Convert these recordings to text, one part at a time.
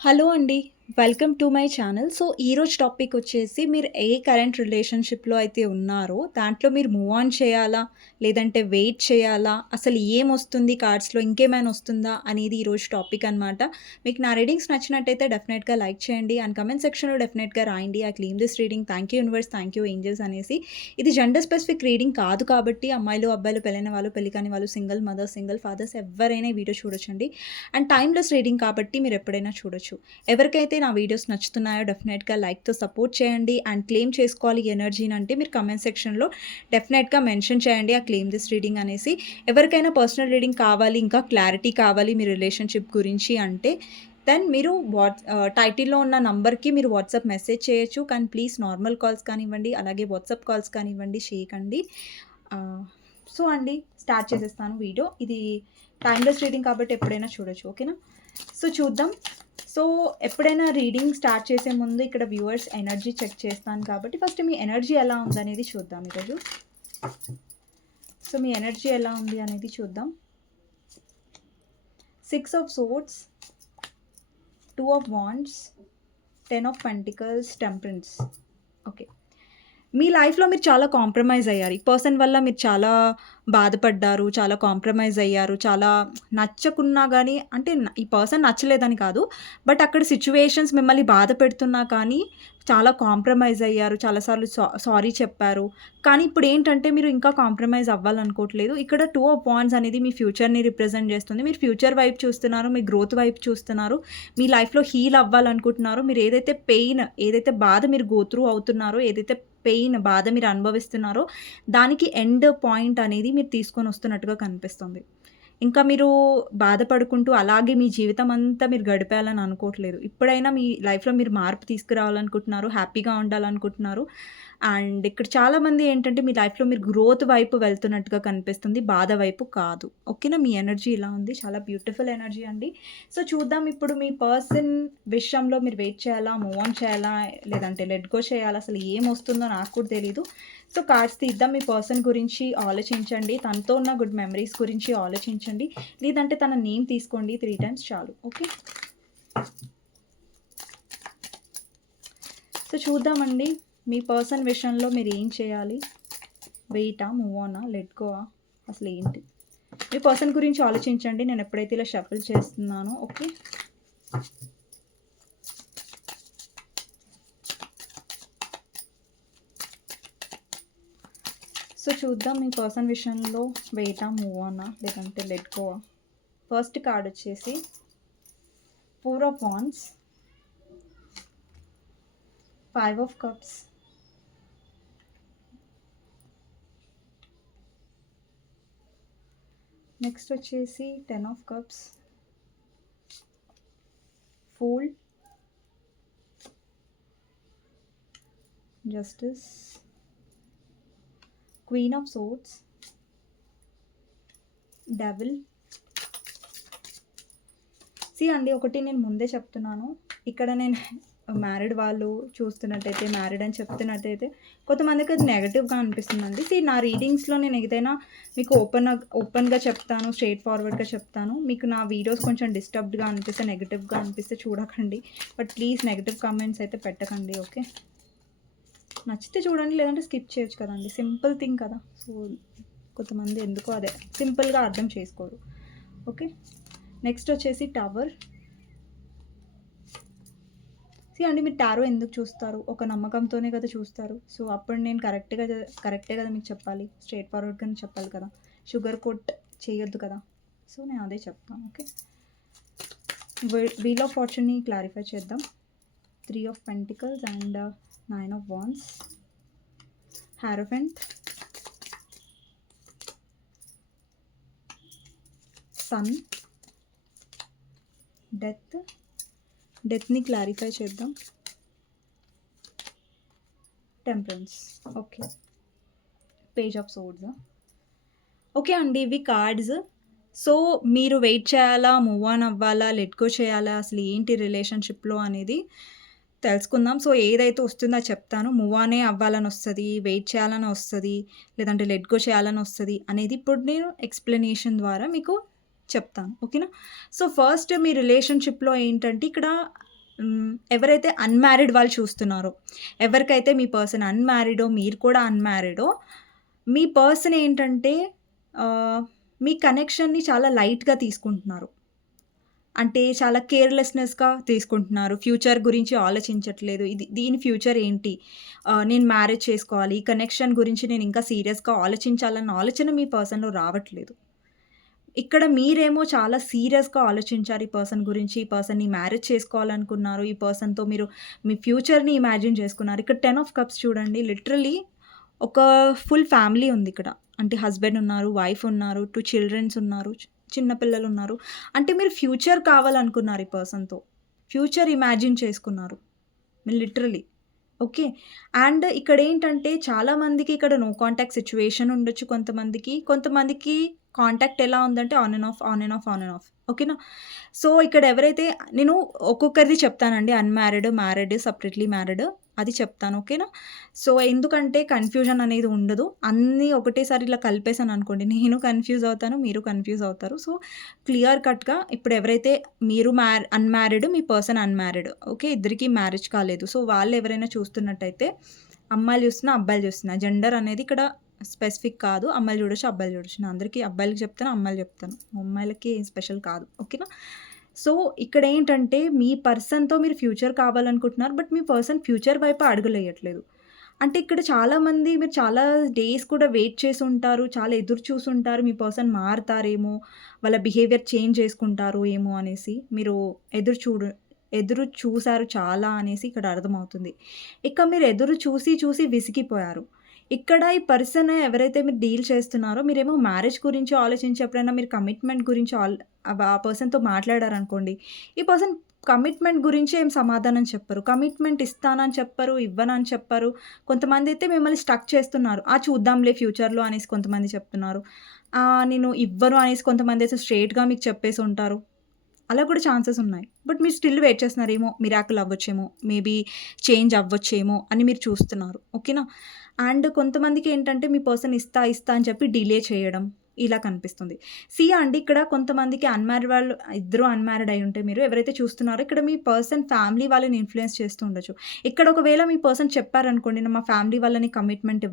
Hello అండి. Welcome to my channel. So, ఈరోజు topic వచ్చేసి మీరు ఏ కరెంట్ రిలేషన్‌షిప్‌లో అయితే ఉన్నారో, దాంట్లో మీరు మూవ్ ఆన్ చేయాలా? లేదంటే వెయిట్ చేయాలా? అసలు ఏమొస్తుంది కార్డ్స్‌లో ఇంకేమైనా వస్తుందా? అనేది ఈరోజు టాపిక్ అనమాట. మీకు నా రీడింగ్స్ నచ్చినట్టయితే డెఫినెట్‌గా లైక్ చేయండి అండ్ కామెంట్ సెక్షన్‌లో డెఫినెట్‌గా రాయండి. I claim this reading. Thank you universe, thank you angels అనేసి. ఇది జెండర్ స్పెసిఫిక్ రీడింగ్ కాదు కాబట్టి అమ్మాయిలు, అబ్బాయిలు, పెళ్ళైన వాళ్ళు, పెళ్లి కాని వాళ్ళు, సింగిల్ మదర్స్, సింగిల్ ఫాదర్స్ ఎవ్వరైనా ఈ వీడియో చూడొచ్చండి. అండ్ టైమ్‌లెస్ రీడింగ్ కాబట్టి మీరు ఎప్పుడైనా చూడొచ్చు. ఎవరికైతే నా వీడియోస్ నచ్చుతున్నాయో డెఫినెట్‌గా లైక్‌తో సపోర్ట్ చేయండి. అండ్ క్లెయిమ్ చేసుకోవాలి ఈ ఎనర్జీని అంటే మీరు కామెంట్ సెక్షన్‌లో డెఫినెట్‌గా మెన్షన్ చేయండి. ఆ క్లెయిమ్ దిస్ రీడింగ్ అనేసి. ఎవరికైనా పర్సనల్ రీడింగ్ కావాలి, ఇంకా క్లారిటీ కావాలి మీ రిలేషన్‌షిప్ గురించి అంటే దెన్ మీరు టైటిల్‌లో ఉన్న నంబర్‌కి మీరు వాట్సాప్ మెసేజ్ చేయొచ్చు. కానీ ప్లీజ్ నార్మల్ కాల్స్ కానివ్వండి, అలాగే వాట్సాప్ కాల్స్ కానివ్వండి చేయకండి. ఆహ్, సో అండి స్టార్ట్ చేసేస్తాను వీడియో. ఇది టైమ్‌లెస్ రీడింగ్ కాబట్టి ఎప్పుడైనా చూడొచ్చు. ఓకేనా? సో చూద్దాం. సో, ఎప్పుడైనా రీడింగ్ స్టార్ట్ చేసే ముందు ఇక్కడ వ్యూవర్స్ ఎనర్జీ చెక్ చేస్తాను కాబట్టి ఫస్ట్ మీ ఎనర్జీ ఎలా ఉందనేది చూద్దాం ఈరోజు. సో, మీ ఎనర్జీ ఎలా ఉంది అనేది చూద్దాం. 6 of swords, 2 of wands, 10 of pentacles, temperance. Okay. మీ లైఫ్‌లో మీరు చాలా కాంప్రమైజ్ అయ్యారు. ఈ పర్సన్ వల్ల మీరు చాలా బాధపడ్డారు. చాలా కాంప్రమైజ్ అయ్యారు. చాలా నచ్చకున్నా గానీ అంటే ఈ పర్సన్ నచ్చలేదని కాదు. బట్ అక్కడ సిట్యుయేషన్స్ మిమ్మల్ని బాధ పెడుతున్నా కానీ చాలా కాంప్రమైజ్ అయ్యారు. చాలా సార్లు సారీ చెప్పారు. కానీ ఇప్పుడేంటంటే మీరు ఇంకా కాంప్రమైజ్ అవ్వాలనుకోవట్లేదు. ఇక్కడ 2 ఆఫ్ వాండ్స్ అనేది మీ ఫ్యూచర్‌ని రిప్రజెంట్ చేస్తుంది. మీరు ఫ్యూచర్ వైపు చూస్తున్నారు. మీ గ్రోత్ వైపు చూస్తున్నారు. మీ లైఫ్‌లో హీల్ అవ్వాలనుకుంటున్నారు. మీరు ఏదైతే పెయిన్, ఏదైతే బాధ మీరు గో త్రూ అవుతున్నారో, ఏదైతే పెయిన్, బాధ మీరు అనుభవిస్తున్నారో, దానికి ఎండ్ పాయింట్ అనేది మీరు తీసుకొనొస్తున్నట్టుగా కనిపిస్తుంది. ఇంకా మీరు బాధపడుకుంటూ అలాగే మీ జీవితం అంతా మీరు గడిపేయాలని అనుకోవట్లేదు. ఇప్పుడైనా మీ లైఫ్‌లో మీరు మార్పు తీసుకురావాలనుకుంటున్నారు. హ్యాపీగా ఉండాలనుకుంటున్నారు. అండ్ ఇక్కడ చాలామంది ఏంటంటే మీ లైఫ్‌లో మీరు గ్రోత్ వైపు వెళ్తున్నట్టుగా కనిపిస్తుంది. బాధ వైపు కాదు. ఓకేనా? మీ ఎనర్జీ ఇలా ఉంది. చాలా బ్యూటిఫుల్ ఎనర్జీ అండి. సో, చూద్దాం ఇప్పుడు మీ పర్సన్ విషయంలో మీరు వెయిట్ చేయాలా? మూవ్ ఆన్ చేయాలా? లేదంటే లెట్ గో చేయాలా? అసలు ఏమొస్తుందో నాకు కూడా తెలీదు. సో, కార్డ్స్ తీద్దాం. మీ పర్సన్ గురించి ఆలోచించండి. తనతో ఉన్న గుడ్ మెమరీస్ గురించి ఆలోచించండి. లేదంటే తన నేమ్ తీసుకోండి 3 టైమ్స్ చాలు. ఓకే. సో, చూద్దామండి. మీ పర్సన్ విషయంలో మీరు ఏం చేయాలి? వెయిటా? మూవ్ ఆనా? లెట్ గోవా? అసలు ఏంటి? మీ పర్సన్ గురించి ఆలోచించండి. నేను ఎప్పుడైతే ఇలా షఫుల్ చేస్తున్నానో. ఓకే. సో, చూద్దాం మీ పర్సన్ విషయంలో వెయిటా? మూవ్ ఆనా? లేదంటే లెట్ గోవా? ఫస్ట్ కార్డ్ వచ్చేసి 4 of wands, 5 of cups, next వచ్చేసి 10 of cups, fool, justice, queen of swords, devil. అండి ఒకటి నేను ముందే చెప్తున్నాను. ఇక్కడ నేను మ్యారీడ్ వాళ్ళు చూస్తున్నట్టయితే, మ్యారీడ్ అని చెప్తున్నట్టయితే కొంతమందికి అది నెగటివ్‌గా అనిపిస్తుందండి. నా రీడింగ్స్‌లో నేను ఏదైనా మీకు ఓపెన్‌గా చెప్తాను, స్ట్రెయిట్ ఫార్వర్డ్‌గా చెప్తాను. మీకు నా వీడియోస్ కొంచెం డిస్టర్బ్డ్‌గా అనిపిస్తే, నెగటివ్‌గా అనిపిస్తే చూడకండి. బట్ ప్లీజ్ నెగటివ్ కామెంట్స్ అయితే పెట్టకండి. ఓకే. నచ్చితే చూడండి, లేదంటే స్కిప్ చేయొచ్చు కదండి. సింపుల్ థింగ్ కదా. సో, కొంతమంది ఎందుకో అదే సింపుల్‌గా అర్థం చేసుకోరు. ఓకే. నెక్స్ట్ వచ్చేసి టవర్. అండి మీరు టారో ఎందుకు చూస్తారు? ఒక నమ్మకంతోనే కదా చూస్తారు. సో, అప్పుడు నేను కరెక్టే కదా మీకు చెప్పాలి. స్ట్రెయిట్ ఫార్వర్డ్‌గానే చెప్పాలి కదా. షుగర్ కోట్ చేయొద్దు కదా. సో, నేను అదే చెప్తాను. ఓకే. వీల్ ఆఫ్ ఫార్చ్యూన్‌ని క్లారిఫై చేద్దాం. 3 of pentacles and 9 of wands, hierophant, sun, డెత్‌ని క్లారిఫై చేద్దాం. Temperance. Okay. Page of swords. Okay అండి. ఇవి కార్డ్స్. సో, మీరు వెయిట్ చేయాలా? మూవ్ ఆన్ అవ్వాలా? లెట్ గో చేయాలా? అసలు ఏంటి రిలేషన్‌షిప్‌లో అనేది తెలుసుకుందాం. సో, ఏదైతే వస్తుందో అది చెప్తాను. మూవ్ ఆనే అవ్వాలని వస్తది, వెయిట్ చేయాలని వస్తది, లేదంటే లెట్ గో చేయాలని వస్తది అనేది ఇప్పుడు నేను ఎక్స్‌ప్లనేషన్ ద్వారా మీకు చెప్తాను. ఓకేనా? సో, ఫస్ట్ మీ రిలేషన్‌షిప్‌లో ఏంటంటే ఇక్కడ ఎవరైతే అన్‌మ్యారిడ్ వాళ్ళు చూస్తున్నారో, ఎవరికైతే మీ పర్సన్ అన్‌మ్యారిడో, మీరు కూడా అన్‌మ్యారిడో, మీ పర్సన్ ఏంటంటే మీ కనెక్షన్‌ని చాలా లైట్‌గా తీసుకుంటున్నారు. అంటే చాలా కేర్‌లెస్‌నెస్‌గా తీసుకుంటున్నారు. ఫ్యూచర్ గురించి ఆలోచించట్లేదు. దీని ఫ్యూచర్ ఏంటి? నేను మ్యారేజ్ చేసుకోవాలి. ఈ కనెక్షన్ గురించి నేను ఇంకా సీరియస్‌గా ఆలోచించాలన్న ఆలోచన మీ పర్సన్‌లో రావట్లేదు. ఇక్కడ మీరేమో చాలా సీరియస్‌గా ఆలోచించారు ఈ పర్సన్ గురించి. ఈ పర్సన్‌ని మ్యారేజ్ చేసుకోవాలనుకున్నారు. ఈ పర్సన్‌తో మీరు మీ ఫ్యూచర్‌ని ఇమాజిన్ చేసుకున్నారు. ఇక్కడ 10 ఆఫ్ కప్స్ చూడండి. లిటరల్లీ ఒక ఫుల్ ఫ్యామిలీ ఉందిక్కడ. అంటే హస్బెండ్ ఉన్నారు, వైఫ్ ఉన్నారు, 2 చిల్డ్రన్స్ ఉన్నారు, చిన్న పిల్లలున్నారు. అంటే మీరు ఫ్యూచర్ కావాలనుకున్నారు ఈ పర్సన్‌తో. ఫ్యూచర్ ఇమాజిన్ చేసుకున్నారు. లిటరల్లీ. ఓకే. అండ్ ఇక్కడేంటంటే చాలామందికి ఇక్కడ నో కాంటాక్ట్ సిట్యుయేషన్ ఉండొచ్చు కొంతమందికి. కొంతమందికి కాంటాక్ట్ ఎలా ఉందంటే on and of, on and of, on and of. ఓకేనా? సో, ఇక్కడ ఎవరైతే నేను ఒక్కొక్కరిది చెప్తానండి. అన్‌మ్యారిడ్, మ్యారిడ్, సెపరేట్‌లీ మ్యారిడ్ అది చెప్తాను. ఓకేనా? సో, ఎందుకంటే కన్‌ఫ్యూజన్ అనేది ఉండదు. అన్నీ ఒకటేసారి ఇలా కలిపేసాననుకోండి నేను కన్‌ఫ్యూజ్ అవుతాను, మీరు కన్‌ఫ్యూజ్ అవుతారు. సో, క్లియర్ కట్‌గా ఇప్పుడు ఎవరైతే మీరు అన్‌మ్యారిడ్, మీ పర్సన్ అన్‌మ్యారిడ్. ఓకే. ఇద్దరికీ మ్యారేజ్ కాలేదు. సో, వాళ్ళు ఎవరైనా చూస్తున్నట్టయితే అమ్మాయిలు చూస్తున్నా, అబ్బాయిలు చూస్తున్నా. జెండర్ అనేది ఇక్కడ స్పెసిఫిక్ కాదు. అమ్మాయిలు చూడొచ్చు, అబ్బాయిలు చూడొచ్చు. నేను అందరికీ అబ్బాయిలకి చెప్తాను, అమ్మాయిలు చెప్తాను. అమ్మాయిలకి స్పెషల్ కాదు. ఓకేనా? సో, ఇక్కడేంటంటే మీ పర్సన్‌తో మీరు ఫ్యూచర్ కావాలనుకుంటున్నారు. బట్ మీ పర్సన్ ఫ్యూచర్ వైపు అడుగులేయట్లేదు. అంటే ఇక్కడ చాలామంది మీరు చాలా డేస్ కూడా వెయిట్ చేసుంటారు. చాలా ఎదురు చూసుంటారు. మీ పర్సన్ మారతారేమో, వాళ్ళ బిహేవియర్ చేంజ్ చేసుకుంటారు ఏమో అనేసి. మీరు ఎదురు చూసారు చాలా అనేసి ఇక్కడ అర్థమవుతుంది. ఇక మీరు ఎదురు చూసి చూసి విసిగిపోయారు. ఇక్కడ ఈ పర్సన్ ఎవరైతే మీరు డీల్ చేస్తున్నారో మీరేమో మ్యారేజ్ గురించి ఆలోచించి ఎప్పుడైనా మీరు కమిట్మెంట్ గురించి ఆ పర్సన్‌తో మాట్లాడారనుకోండి. ఈ పర్సన్ కమిట్మెంట్ గురించి ఏం సమాధానం చెప్పరు. కమిట్మెంట్ ఇస్తానని చెప్పరు, ఇవ్వనని చెప్పరు. కొంతమందైతే మిమ్మల్ని స్టక్ చేస్తున్నారు. చూద్దాంలే ఫ్యూచర్‌లో అనేసి కొంతమంది చెప్తున్నారు. నేను ఇవ్వను అనేసి కొంతమందైతే స్ట్రెయిట్‌గా మీకు చెప్పేసుంటారు. అలా కూడా ఛాన్సెస్ ఉన్నాయి. బట్ మీరు స్టిల్ వెయిట్ చేస్తున్నారు. ఏమో మిరాకిల్ అవ్వచ్చేమో, మేబీ చేంజ్ అవ్వచ్చేమో అని మీరు చూస్తున్నారు. ఓకేనా? అండ్ కొంతమందికేంటంటే మీ పర్సన్ ఇస్తా, ఇస్తా అని చెప్పి డిలే చేయడం ఇలా కనిపిస్తుంది. అండి ఇక్కడ కొంతమందికి అన్‌మ్యారిడ్ వాళ్ళు ఇద్దరు అన్‌మ్యారిడ్ అయ్యుంటే మీరు ఎవరైతే చూస్తున్నారో ఇక్కడ మీ పర్సన్ ఫ్యామిలీ వాళ్ళని ఇన్‌ఫ్లుయెన్స్ చేస్తూ ఉండొచ్చు. ఇక్కడ ఒకవేళ మీ పర్సన్ చెప్పారనుకోండి, "నేను మా ఫ్యామిలీ వాళ్ళని కమిట్మెంట్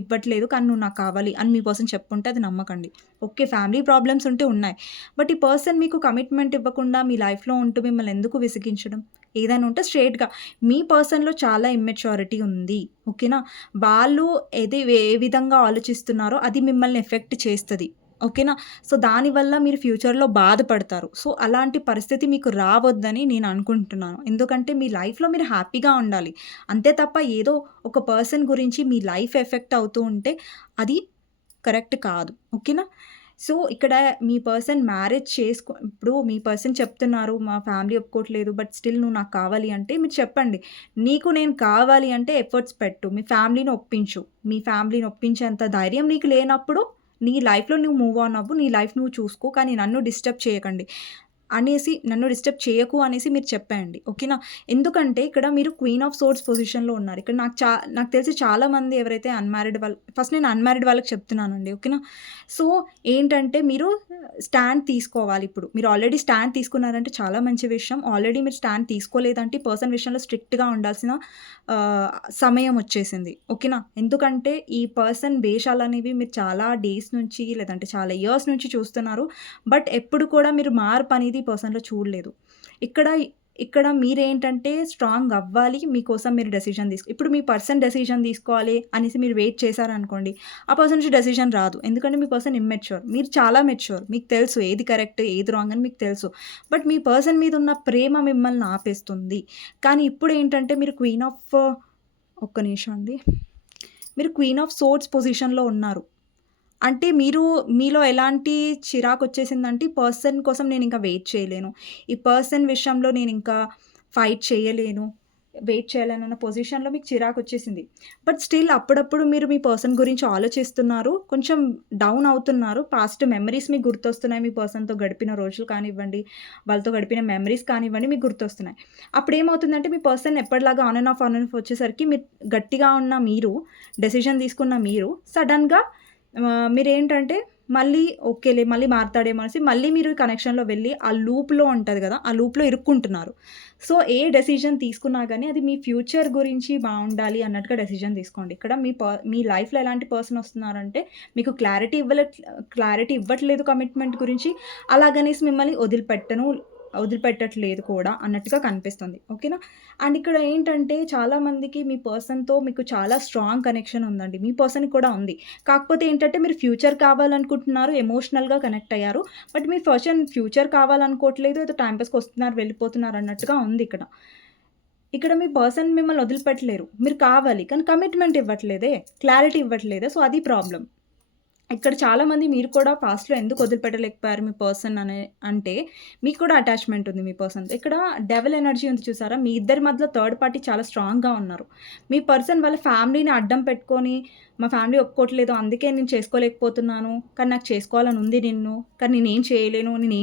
ఇవ్వట్లేదు కానీ నువ్వు నాకు కావాలి" అని మీ పర్సన్ చెప్పుంటే అది నమ్మకండి. ఓకే. ఫ్యామిలీ ప్రాబ్లమ్స్ ఉంటే ఉన్నాయి. బట్ ఈ పర్సన్ మీకు కమిట్మెంట్ ఇవ్వకుండా మీ లైఫ్‌లో ఉంటూ మిమ్మల్ని ఎందుకు విసిగించడం? ఏదైనా ఉంటే స్ట్రెయిట్‌గా మీ పర్సన్‌లో చాలా ఇమ్మెచ్యూరిటీ ఉంది. ఓకేనా? వాళ్ళు ఏ విధంగా ఆలోచిస్తున్నారో అది మిమ్మల్ని ఎఫెక్ట్ చేస్తది. ఓకేనా? సో, దానివల్ల మీరు ఫ్యూచర్‌లో బాధపడతారు. సో, అలాంటి పరిస్థితి మీకు రావద్దని నేను అనుకుంటున్నాను. ఎందుకంటే మీ లైఫ్‌లో మీరు హ్యాపీగా ఉండాలి. అంతే తప్ప ఏదో ఒక పర్సన్ గురించి మీ లైఫ్ ఎఫెక్ట్ అవుతూ ఉంటే అది కరెక్ట్ కాదు. ఓకేనా? సో, ఇక్కడ మీ పర్సన్ మ్యారేజ్ ఇప్పుడు మీ పర్సన్ చెప్తున్నారు, మా ఫ్యామిలీ ఒప్పుకోవట్లేదు. బట్ స్టిల్ నువ్వు నాకు కావాలి అంటే మీరు చెప్పండి. నీకు నేను కావాలి అంటే ఎఫర్ట్స్ పెట్టు. మీ ఫ్యామిలీని ఒప్పించు. మీ ఫ్యామిలీని ఒప్పించేంత ధైర్యం నీకు లేనప్పుడు నీ లైఫ్‌లో నువ్వు మూవ్ ఆన్ అవ్వు. నీ లైఫ్ నువ్వు చూసుకో. కానీ నన్ను డిస్టర్బ్ చేయకండి. నన్ను డిస్టర్బ్ చేయకు అనేసి మీరు చెప్పేయండి. ఓకేనా? ఎందుకంటే ఇక్కడ మీరు క్వీన్ ఆఫ్ సోర్డ్స్ పొజిషన్‌లో ఉన్నారు. ఇక్కడ నాకు తెలిసి చాలామంది ఎవరైతే అన్‌మ్యారిడ్ వాళ్ళు ఫస్ట్ నేను అన్‌మ్యారిడ్ వాళ్ళకి చెప్తున్నానండి. ఓకేనా? సో, ఏంటంటే మీరు స్టాండ్ తీసుకోవాలి ఇప్పుడు. మీరు ఆల్రెడీ స్టాండ్ తీసుకున్నారంటే చాలా మంచి విషయం. ఆల్రెడీ మీరు స్టాండ్ తీసుకోలేదంటే ఈ పర్సన్ విషయంలో స్ట్రిక్ట్‌గా ఉండాల్సిన సమయం వచ్చేసింది. ఓకేనా? ఎందుకంటే ఈ పర్సన్ వేషాలనేవి మీరు చాలా డేస్ నుంచి లేదంటే చాలా ఇయర్స్ నుంచి చూస్తున్నారు. బట్ ఎప్పుడు కూడా మీరు మార్పు అనేది ఈ పర్సన్‌లో చూడలేదు. ఇక్కడ ఇక్కడ మీరేంటంటే స్ట్రాంగ్ అవ్వాలి. మీకోసం మీరు డెసిషన్ ఇప్పుడు మీ పర్సన్ డెసిషన్ తీసుకోవాలి అనేసి మీరు వెయిట్ చేశారనుకోండి, ఆ పర్సన్ నుంచి డెసిషన్ రాదు. ఎందుకంటే మీ పర్సన్ ఇమ్మెచ్యూర్. మీరు చాలా మెచ్యూర్. మీకు తెలుసు ఏది కరెక్ట్, ఏది రాంగ్ అని మీకు తెలుసు. బట్ మీ పర్సన్ మీద ఉన్న ప్రేమ మిమ్మల్ని ఆపేస్తుంది. కానీ ఇప్పుడేంటంటే మీరు ఒక్క నిమిషం అండి. మీరు క్వీన్ ఆఫ్ సోర్డ్స్ పొజిషన్‌లో ఉన్నారు. అంటే మీలో ఎలాంటి చిరాకొచ్చేసిందంటే, ఈ పర్సన్ కోసం నేనింక వెయిట్ చేయలేను. ఈ పర్సన్ విషయంలో నేనింకా ఫైట్ చేయలేను. వెయిట్ చేయాలనన్న పొజిషన్‌లో మీకు చిరాకొచ్చేసింది. బట్ స్టిల్ అప్పుడప్పుడు మీరు మీ పర్సన్ గురించి ఆలోచిస్తున్నారు. కొంచెం డౌన్ అవుతున్నారు. పాస్ట్ మెమరీస్ మీకు గుర్తొస్తున్నాయి. మీ పర్సన్‌తో గడిపిన రోజులు కానివ్వండి, వాళ్ళతో గడిపిన మెమరీస్ కానివ్వండి మీకు గుర్తొస్తున్నాయి. అప్పుడేమవుతుందంటే మీ పర్సన్ ఎప్పటిలాగా ఆన్ అండ్ ఆఫ్ వచ్చేసరికి మీరు గట్టిగా ఉన్న మీరు, డెసిషన్ తీసుకున్న మీరు సడెన్‌గా మీరేంటంటే మళ్ళీ ఓకేలే మళ్ళీ మారతాడేమో అనేసి మళ్ళీ మీరు ఈ కనెక్షన్‌లో వెళ్ళి ఆ లూప్‌లో ఉంటది గదా! ఆ లూప్‌లో ఇరుక్కుంటున్నారు. సో, ఏ డెసిషన్ తీసుకున్నా గానీ అది మీ ఫ్యూచర్ గురించి బావుండాలి అన్నట్టుగా డెసిషన్ తీసుకోండి. ఇక్కడ మీ లైఫ్‌లో ఎలాంటి పర్సన్ వస్తున్నారంటే మీకు క్లారిటీ ఇవ్వట్లేదు కమిట్మెంట్ గురించి. అలాగనేసి మిమ్మల్ని వదిలిపెట్టట్లేదు కూడా అన్నట్టుగా కనిపిస్తుంది. ఓకేనా? అండ్ ఇక్కడ ఏంటంటే చాలామందికి మీ పర్సన్‌తో మీకు చాలా స్ట్రాంగ్ కనెక్షన్ ఉందండి. మీ పర్సన్‌కి కూడా ఉంది. కాకపోతే ఏంటంటే మీరు ఫ్యూచర్ కావాలనుకుంటున్నారు, ఎమోషనల్‌గా కనెక్ట్ అయ్యారు. బట్ మీ పర్సన్ ఫ్యూచర్ కావాలనుకోవట్లేదు. ఏదో టైమ్ పాస్‌కి వస్తున్నారు, వెళ్ళిపోతున్నారు అన్నట్టుగా ఉంది ఇక్కడ. ఇక్కడ మీ పర్సన్ మిమ్మల్ని వదిలిపెట్టలేరు. మీరు కావాలి. కానీ కమిట్మెంట్ ఇవ్వట్లేదే, క్లారిటీ ఇవ్వట్లేదే. సో, అది ప్రాబ్లమ్. ఇక్కడ చాలామంది మీరు కూడా పాస్ట్‌లో ఎందుకు వదిలిపెట్టలేకపోయారు మీ పర్సన్ అంటే మీకు కూడా అటాచ్‌మెంట్ ఉంది మీ పర్సన్‌తో. ఇక్కడ డెవిల్ ఎనర్జీ ఉంది చూసారా? మీ ఇద్దరి మధ్యలో థర్డ్ పార్టీ చాలా స్ట్రాంగ్‌గా ఉన్నారు. మీ పర్సన్ వాళ్ళ ఫ్యామిలీని అడ్డం పెట్టుకొని, మా ఫ్యామిలీ ఒప్పుకోవట్లేదు అందుకే నేను చేసుకోలేకపోతున్నాను. కానీ నాకు చేసుకోవాలని ఉంది నిన్ను. కానీ నేనేం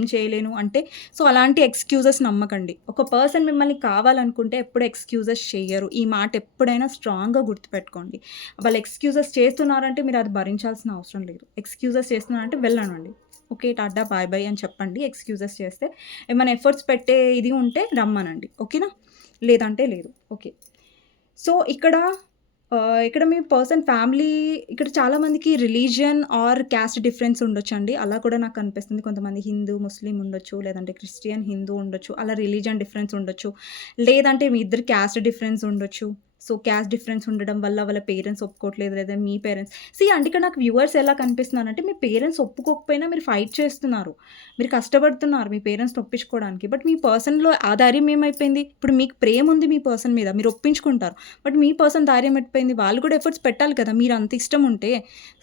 చేయలేను అంటే సో, అలాంటి ఎక్స్‌క్యూజెస్ నమ్మకండి. ఒక పర్సన్ మిమ్మల్ని కావాలనుకుంటే ఎప్పుడు ఎక్స్‌క్యూజెస్ చెయ్యరు. ఈ మాట ఎప్పుడైనా స్ట్రాంగ్‌గా గుర్తుపెట్టుకోండి. వాళ్ళు ఎక్స్‌క్యూజెస్ చేస్తున్నారంటే మీరు అది భరించాల్సిన అవసరం లేదు. ఎక్స్‌క్యూజెస్ చేస్తున్నారంటే వెళ్ళనండి. ఓకే. టాటా, బాయ్ బాయ్ అని చెప్పండి. ఎక్స్‌క్యూజెస్ చేస్తే ఏమైనా ఎఫర్ట్స్ పెట్టే ఇది ఉంటే రమ్మనండి. ఓకేనా? లేదంటే లేదు. ఓకే. సో, ఇక్కడ మీ పర్సన్ ఫ్యామిలీ ఇక్కడ చాలామందికి రిలీజియన్ ఆర్ క్యాస్ట్ డిఫరెన్స్ ఉండొచ్చండి. అలా కూడా నాకు కనిపిస్తుంది. కొంతమంది హిందూ, ముస్లిం ఉండొచ్చు. లేదంటే క్రిస్టియన్, హిందూ ఉండొచ్చు. అలా రిలీజియన్ డిఫరెన్స్ ఉండొచ్చు. లేదంటే మీ ఇద్దరి క్యాస్ట్ డిఫరెన్స్ ఉండొచ్చు. సో, క్యాస్ట్ డిఫరెన్స్ ఉండడం వల్ల వాళ్ళ పేరెంట్స్ ఒప్పుకోవట్లేదు. లేదా మీ పేరెంట్స్ అంటే ఇక్కడ నాకు వ్యూవర్స్ ఎలా కనిపిస్తున్నారంటే మీ పేరెంట్స్ ఒప్పుకోకపోయినా మీరు ఫైట్ చేస్తున్నారు. మీరు కష్టపడుతున్నారు మీ పేరెంట్స్‌ని ఒప్పించుకోవడానికి. బట్ మీ పర్సన్‌లో ఆ ధైర్యం ఏమైపోయింది? ఇప్పుడు మీకు ప్రేమ ఉంది మీ పర్సన్ మీద. మీరు ఒప్పించుకుంటారు. బట్ మీ పర్సన్ ధైర్యం ఎటుపోయింది? వాళ్ళు కూడా ఎఫర్ట్స్ పెట్టాలి కదా! మీరు అంత ఇష్టం ఉంటే.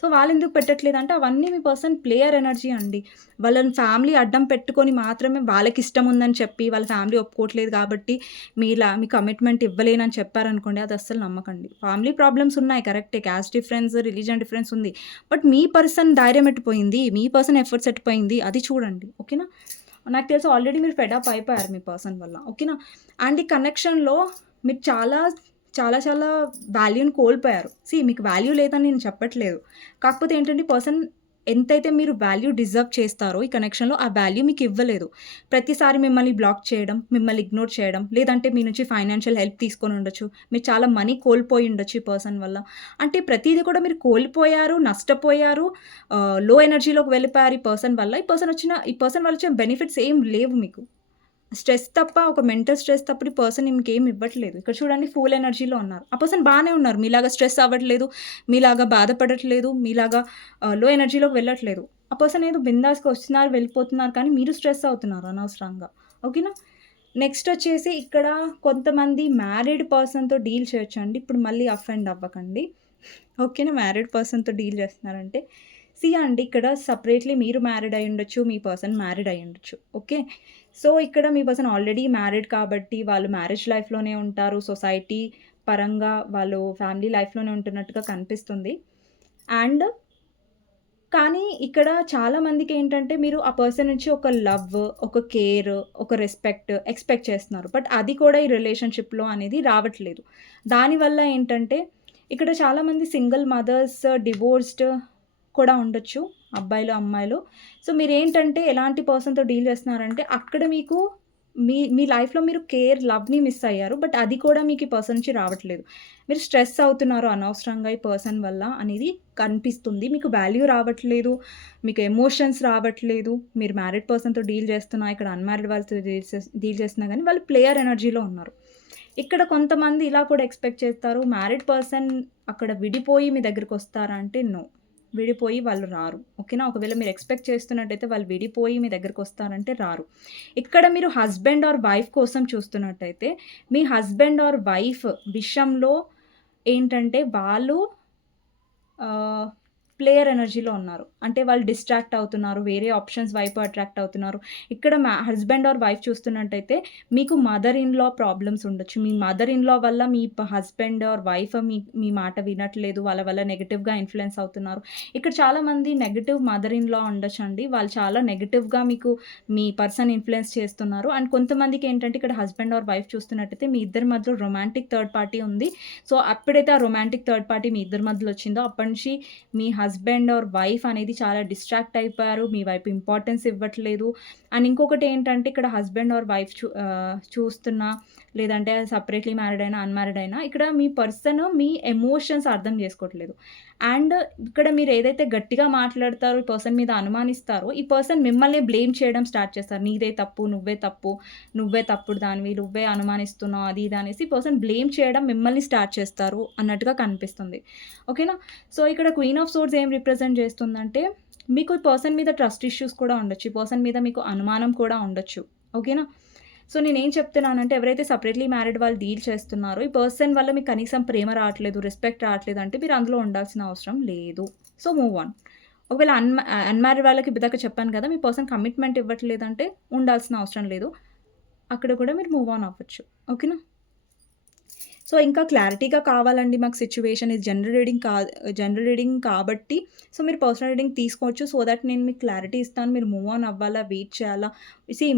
సో, వాళ్ళెందుకు పెట్టట్లేదంటే అవన్నీ మీ పర్సన్ ప్లేయర్ ఎనర్జీ అండి. వాళ్ళని ఫ్యామిలీ అడ్డం పెట్టుకొని మాత్రమే వాళ్ళకిష్టం ఉందని చెప్పి, వాళ్ళ ఫ్యామిలీ ఒప్పుకోవట్లేదు కాబట్టి మీ కమిట్మెంట్ ఇవ్వలేనని చెప్పారనుకోండి అది అస్సలు నమ్మకండి. ఫ్యామిలీ ప్రాబ్లమ్స్ ఉన్నాయి కరెక్టే. క్యాస్ట్ డిఫరెన్స్, రిలీజియన్ డిఫరెన్స్ ఉంది. బట్ మీ పర్సన్ ధైర్యం ఎటుపోయింది? మీ పర్సన్ ఎఫర్ట్స్ ఎటుపోయింది? అది చూడండి. ఓకేనా? నాకు తెలిసి ఆల్రెడీ మీరు ఫెడ్ అప్ అయిపోయారు మీ పర్సన్ వల్ల. ఓకేనా? అండ్ ఈ కనెక్షన్‌లో మీరు చాలా వాల్యూని కోల్పోయారు. మీకు వాల్యూ లేదని నేను చెప్పట్లేదు. కాకపోతే ఏంటంటే పర్సన్ ఎంతైతే మీరు వాల్యూ డిజర్వ్ చేస్తారో ఈ కనెక్షన్‌లో ఆ వాల్యూ మీకు ఇవ్వలేదు. ప్రతిసారి మిమ్మల్ని బ్లాక్ చేయడం, మిమ్మల్ని ఇగ్నోర్ చేయడం, లేదంటే మీ నుంచి ఫైనాన్షియల్ హెల్ప్ తీసుకొని ఉండొచ్చు. మీరు చాలా మనీ కోల్పోయి ఉండొచ్చు ఈ పర్సన్ వల్ల. అంటే ప్రతీది కూడా మీరు కోల్పోయారు, నష్టపోయారు, లో ఎనర్జీలోకి వెళ్ళిపోయారు ఈ పర్సన్ వల్ల వచ్చిన బెనిఫిట్స్ ఏం లేవు మీకు. స్ట్రెస్ తప్ప ఒక మెంటల్ స్ట్రెస్ తప్ప ఈ పర్సన్ మీకేమి ఇవ్వట్లేదు. ఇక్కడ చూడండి ఫుల్ ఎనర్జీలో ఉన్నారు. ఆ పర్సన్ బానే ఉన్నారు. మీలాగా స్ట్రెస్ అవ్వట్లేదు. మీలాగా బాధపడట్లేదు. మీలాగా లో ఎనర్జీలోకి వెళ్ళట్లేదు. ఆ పర్సన్ ఏదో బిందాస్‌గా వస్తున్నారు, వెళ్ళిపోతున్నారు కానీ మీరు స్ట్రెస్ అవుతున్నారు అనవసరంగా. ఓకేనా? నెక్స్ట్ వచ్చేసి ఇక్కడ కొంతమంది మ్యారీడ్ పర్సన్‌తో డీల్ చేయొచ్చండి. ఇప్పుడు మళ్ళీ అఫెండ్ అవ్వకండి. ఓకేనా? మ్యారీడ్ పర్సన్‌తో డీల్ చేస్తున్నారంటే అండి ఇక్కడ సెపరేట్‌లీ మీరు మ్యారీడ్ అయ్యుండొచ్చు. మీ పర్సన్ మ్యారీడ్ అయ్యుండొచ్చు. ఓకే. సో, ఇక్కడ మీ పర్సన్ ఆల్రెడీ మ్యారీడ్ కాబట్టి వాళ్ళు మ్యారేజ్ లైఫ్‌లోనే ఉంటారు. సొసైటీ పరంగా వాళ్ళు ఫ్యామిలీ లైఫ్‌లోనే ఉంటున్నట్టుగా కనిపిస్తుంది. అండ్ కానీ ఇక్కడ చాలా మందికేంటంటే మీరు ఆ పర్సన్ నుంచి ఒక లవ్, ఒక కేర్, ఒక రెస్పెక్ట్ ఎక్స్‌పెక్ట్ చేస్తున్నారు. బట్ అది కూడా ఈ రిలేషన్‌షిప్‌లో అనేది రావట్లేదు. దానివల్ల ఏంటంటే ఇక్కడ చాలామంది సింగిల్ మదర్స్, డివోర్స్డ్ కూడా ఉండొచ్చు. అబ్బాయిలు, అమ్మాయిలు. సో, మీరేంటంటే ఎలాంటి పర్సన్‌తో డీల్ చేస్తున్నారంటే అక్కడ మీకు మీ లైఫ్‌లో మీరు కేర్, లవ్‌ని మిస్ అయ్యారు. బట్ అది కూడా మీకు ఈ పర్సన్ నుంచి రావట్లేదు. మీరు స్ట్రెస్ అవుతున్నారు అనవసరంగా ఈ పర్సన్ వల్ల అనేది కనిపిస్తుంది. మీకు వాల్యూ రావట్లేదు. మీకు ఎమోషన్స్ రావట్లేదు. మీరు మ్యారీడ్ పర్సన్‌తో డీల్ చేస్తున్నా, ఇక్కడ అన్‌మ్యారీడ్ వాళ్ళతో డీల్ చేస్తున్నా గానీ వాళ్ళు ప్లేయర్ ఎనర్జీలో ఉన్నారు. ఇక్కడ కొంతమంది ఇలా కూడా ఎక్స్‌పెక్ట్ చేస్తారు. మ్యారీడ్ పర్సన్ అక్కడ విడిపోయి మీ దగ్గరకొస్తారా అంటే నో. విడిపోయి వాళ్ళు రారు. ఓకేనా? ఒకవేళ మీరు ఎక్స్‌పెక్ట్ చేస్తున్నట్టయితే వాళ్ళు విడిపోయి మీ దగ్గరకొస్తారంటే రారు. ఇక్కడ మీరు హస్బెండ్ ఆర్ వైఫ్ కోసం చూస్తున్నట్టయితే, మీ హస్బెండ్ ఆర్ వైఫ్ విషయంలో ఏంటంటే వాళ్ళు ఆహ్, ప్లేయర్ ఎనర్జీలో ఉన్నారు. అంటే వాళ్ళు డిస్ట్రాక్ట్ అవుతున్నారు. వేరే ఆప్షన్స్ వైపు అట్రాక్ట్ అవుతున్నారు. ఇక్కడ హస్బెండ్ ఆర్ వైఫ్ చూస్తున్నట్టయితే మీకు మదర్ ఇన్ లా ప్రాబ్లమ్స్ ఉండొచ్చు. మీ మదర్ ఇన్ లా వల్ల మీ హస్బెండ్ ఆర్ వైఫ్ మీ మాట వినట్లేదు. వాళ్ళ వల్ల నెగెటివ్‌గా ఇన్‌ఫ్లూయెన్స్ అవుతున్నారు. ఇక్కడ చాలామంది నెగెటివ్ మదర్ ఇన్ లా ఉండొచ్చండి. వాళ్ళు చాలా నెగెటివ్‌గా మీకు మీ పర్సన్ ఇన్‌ఫ్లూయెన్స్ చేస్తున్నారు. అండ్ కొంతమందికి ఏంటంటే ఇక్కడ హస్బెండ్ ఆర్ వైఫ్ చూస్తున్నట్టయితే మీ ఇద్దరి మధ్యలో రొమాంటిక్ థర్డ్ పార్టీ ఉంది. సో, ఎప్పుడైతే ఆ రొమాంటిక్ థర్డ్ పార్టీ మీ ఇద్దరి మధ్యలో వచ్చిందో అప్పటి నుంచి మీ హస్బెండ్ ఆర్ వైఫ్ అనేది చాలా డిస్ట్రాక్ట్ అయిపోయారు. మీ వైపు ఇంపార్టెన్స్ ఇవ్వట్లేదు. అండ్ ఇంకొకటి ఏంటంటే ఇక్కడ హస్బెండ్ ఆర్ వైఫ్ చూస్తున్నా లేదంటే సెపరేట్‌లీ మ్యారీడ్ అయినా, అన్‌మ్యారీడ్ అయినా ఇక్కడ మీ పర్సన్ మీ ఎమోషన్స్ అర్థం చేసుకోవట్లేదు. అండ్ ఇక్కడ మీరు ఏదైతే గట్టిగా మాట్లాడతారో, ఈ పర్సన్ మీద అనుమానిస్తారో, ఈ పర్సన్ మిమ్మల్ని బ్లేమ్ చేయడం స్టార్ట్ చేస్తారు. నీదే తప్పు, నువ్వే తప్పు, నువ్వే తప్పుడు దానివి, నువ్వే అనుమానిస్తున్నావు అది ఇది అనేసి పర్సన్ బ్లేమ్ చేయడం మిమ్మల్ని స్టార్ట్ చేస్తారు అన్నట్టుగా కనిపిస్తుంది. ఓకేనా? సో, ఇక్కడ క్వీన్ ఆఫ్ సోర్డ్స్ ఏం రిప్రజెంట్ చేస్తుందంటే, మీకు ఈ పర్సన్ మీద ట్రస్ట్ ఇష్యూస్ కూడా ఉండొచ్చు. ఈ పర్సన్ మీద మీకు అనుమానం కూడా ఉండొచ్చు. ఓకేనా? సో, నేనేం చెప్తున్నానంటే ఎవరైతే సెపరేట్‌లీ మ్యారీడ్ వాళ్ళు డీల్ చేస్తున్నారో, ఈ పర్సన్ వల్ల మీకు కనీసం ప్రేమ రావట్లేదు, రెస్పెక్ట్ రావట్లేదు అంటే మీరు అందులో ఉండాల్సిన అవసరం లేదు. So, move on. ఒకవేళ అన్‌మ్యారీడ్ వాళ్ళకి ఇందాక చెప్పాను కదా! మీ పర్సన్ కమిట్మెంట్ ఇవ్వట్లేదంటే ఉండాల్సిన అవసరం లేదు. అక్కడ కూడా మీరు మూవ్ ఆన్ అవ్వచ్చు. ఓకేనా? సో, ఇంకా క్లారిటీగా కావాలండి మాకు సిట్యుయేషన్ ఇది జనరల్ రీడింగ్ కాబట్టి సో, మీరు పర్సనల్ రీడింగ్ తీసుకోవచ్చు. సో దట్ నేను మీకు క్లారిటీ ఇస్తాను. మీరు మూవ్ ఆన్ అవ్వాలా? వెయిట్ చేయాలా?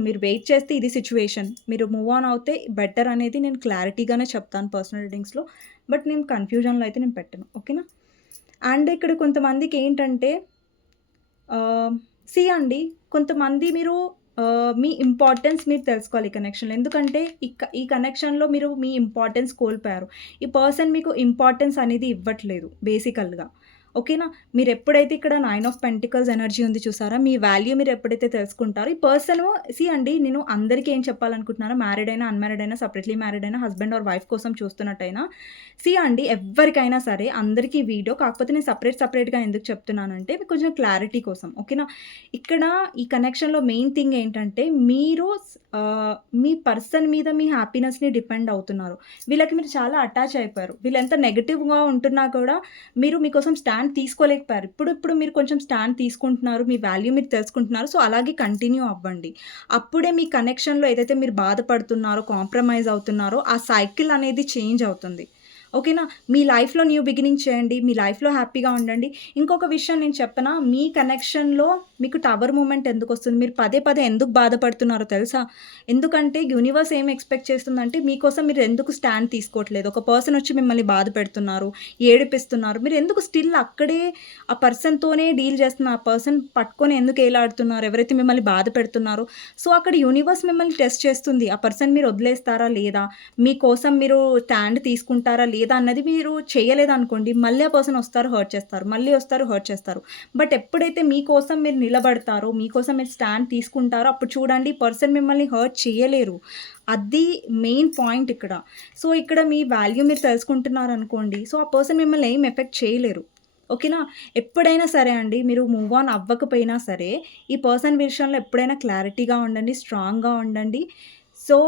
మీరు వెయిట్ చేస్తే ఇది సిట్యుయేషన్. మీరు మూవ్ ఆన్ అవుతే బెటర్ అనేది నేను క్లారిటీగానే చెప్తాను పర్సనల్ రీడింగ్స్‌లో. బట్ నేను కన్‌ఫ్యూజన్‌లో అయితే నేను పెట్టను. ఓకేనా? అండ్ ఇక్కడ కొంతమందికి ఏంటంటే అండి కొంతమంది మీరు మీ ఇంపార్టెన్స్ మీరు తెలుసుకోవాలి ఈ కనెక్షన్‌లో. ఎందుకంటే ఈ కనెక్షన్‌లో మీరు మీ ఇంపార్టెన్స్ కోల్పోయారు. ఈ పర్సన్ మీకు ఇంపార్టెన్స్ అనేది ఇవ్వట్లేదు బేసికల్‌గా. ఓకేనా? మీరెప్పుడైతే ఇక్కడ 9 ఆఫ్ పెంటికల్స్ ఎనర్జీ ఉంది చూసారా? మీ వాల్యూ మీరు ఎప్పుడైతే తెలుసుకుంటారో ఈ పర్సను అండి నేను అందరికీ ఏం చెప్పాలనుకుంటున్నానో మ్యారీడ్ అయినా, అన్‌మ్యారీడ్ అయినా, సెపరేట్‌లీ మ్యారీడ్ అయినా, హస్బెండ్ ఆర్ వైఫ్ కోసం చూస్తున్నట్టయినా అండి ఎవ్వరికైనా సరే అందరికీ వీడియో కాకపోతే నేను సెపరేట్‌గా ఎందుకు చెప్తున్నానంటే మీకు కొంచెం క్లారిటీ కోసం. ఓకేనా? ఇక్కడ ఈ కనెక్షన్‌లో మెయిన్ థింగ్ ఏంటంటే మీరు మీ పర్సన్ మీద మీ హ్యాపీనెస్‌ని డిపెండ్ అవుతున్నారు. వీళ్ళకి మీరు చాలా అటాచ్ అయిపోయారు. వీళ్ళెంత నెగెటివ్‌గా ఉంటున్నా కూడా మీరు మీకోసం స్టాండ్ తీసుకోలేకపోయారు. ఇప్పుడు మీరు కొంచెం స్టాండ్ తీసుకుంటున్నారు. మీ వాల్యూ మీరు తెలుసుకుంటున్నారు. సో, అలాగే కంటిన్యూ అవ్వండి. అప్పుడే మీ కనెక్షన్‌లో ఏదైతే మీరు బాధపడుతున్నారో, కాంప్రమైజ్ అవుతున్నారో ఆ సైకిల్ అనేది చేంజ్ అవుతుంది. ఓకేనా? మీ లైఫ్‌లో న్యూ బిగినింగ్ చేయండి. మీ లైఫ్‌లో హ్యాపీగా ఉండండి. ఇంకొక విషయం నేను చెప్పనా? మీ కనెక్షన్‌లో మీకు టవర్ మూమెంట్ ఎందుకొస్తుంది? మీరు పదే ఎందుకు బాధపడుతున్నారో తెలుసా? ఎందుకంటే యూనివర్స్ ఏం ఎక్స్‌పెక్ట్ చేస్తుందంటే మీకోసం మీరు ఎందుకు స్టాండ్ తీసుకోవట్లేదు. ఒక పర్సన్ వచ్చి మిమ్మల్ని బాధ పెడుతున్నారు, ఏడిపిస్తున్నారు. మీరు ఎందుకు స్టిల్ అక్కడే ఆ పర్సన్‌తోనే డీల్ చేస్తున్నారు. ఆ పర్సన్ పట్టుకొని ఎందుకు ఏలాడుతున్నారు? ఎవరైతే మిమ్మల్ని బాధ పెడుతున్నారో సో, అక్కడ యూనివర్స్ మిమ్మల్ని టెస్ట్ చేస్తుంది. ఆ పర్సన్ మీరు వదిలేస్తారా లేదా? మీకోసం మీరు స్టాండ్ తీసుకుంటారా లేదా అన్నది మీరు చేయలేదనుకోండి, మళ్ళీ ఆ పర్సన్ వస్తారు, హర్ట్ చేస్తారు. మళ్ళీ వస్తారు, హర్ట్ చేస్తారు. బట్ ఎప్పుడైతే మీకోసం మీరు నిలబడతారో, మీకోసం మీరు స్టాండ్ తీసుకుంటారో అప్పుడు చూడండి పర్సన్ మిమ్మల్ని హర్ట్ చేయలేరు. అది మెయిన్ పాయింట్ ఇక్కడ. సో, ఇక్కడ మీ వాల్యూ మీరు తెలుసుకుంటున్నారనుకోండి, సో, ఆ పర్సన్ మిమ్మల్ని ఏం ఎఫెక్ట్ చేయలేరు. ఓకేనా? ఎప్పుడైనా సరే అండి మీరు మూవ్ ఆన్ అవ్వకపోయినా సరే, ఈ పర్సన్ విషయంలో ఎప్పుడైనా క్లారిటీగా ఉండండి, స్ట్రాంగ్‌గా ఉండండి. సో,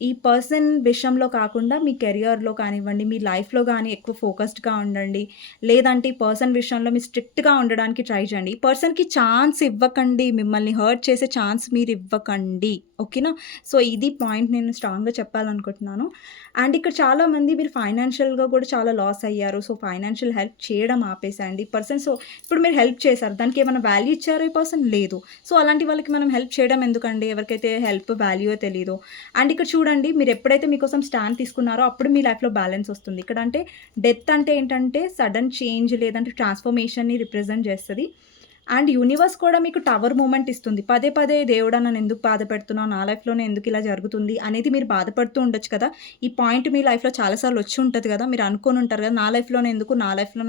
ఈ పర్సన్ విషయంలో కాకుండా మీ కెరియర్‌లో కానివ్వండి, మీ లైఫ్‌లో గాని ఎక్కువ ఫోకస్డ్‌గా ఉండండి. లేదంటే ఈ పర్సన్ విషయంలో మీరు స్ట్రిక్ట్‌గా ఉండడానికి ట్రై చేయండి. ఈ పర్సన్‌కి ఛాన్స్ ఇవ్వకండి. మిమ్మల్ని హర్ట్ చేసే ఛాన్స్ మీరు ఇవ్వకండి. ఓకేనా? సో, ఇది పాయింట్ నేను స్ట్రాంగ్‌గా చెప్పాలనుకుంటున్నాను. అండ్ ఇక్కడ చాలామంది మీరు ఫైనాన్షియల్‌గా కూడా చాలా లాస్ అయ్యారు. సో, ఫైనాన్షియల్ హెల్ప్ చేయడం ఆపేసండి. ఈ పర్సన్ ఇప్పుడు మీరు హెల్ప్ చేశారు. దానికి ఏమైనా వాల్యూ ఇచ్చారా ఈ పర్సన్? లేదు. సో, అలాంటి వాళ్ళకి మనం హెల్ప్ చేయడం ఎందుకండి? ఎవరికైతే హెల్ప్ వాల్యూయో తెలీదో. అండ్ ఇక్కడ చూడండి మీరు ఎప్పుడైతే మీకోసం స్టాండ్ తీసుకున్నారో అప్పుడు మీ లైఫ్‌లో బ్యాలెన్స్ వస్తుంది. ఇక్కడ అంటే డెత్ అంటే ఏంటంటే సడెన్ చేంజ్ లేదంటే ట్రాన్స్‌ఫర్మేషన్‌ని రిప్రజెంట్ చేస్తది. అండ్ యూనివర్స్ కూడా మీకు టవర్ మూమెంట్ ఇస్తుంది. పదే దేవుడా నన్నెందుకు బాధ పెడుతున్నావు? నా లైఫ్‌లోనే ఎందుకు ఇలా జరుగుతుంది? అనేది మీరు బాధపడుతూ ఉండొచ్చు కదా! ఈ పాయింట్ మీ లైఫ్‌లో చాలా సార్లు వచ్చి ఉంటది కదా! మీరు అనుకోని ఉంటారు కదా! నా లైఫ్‌లోనే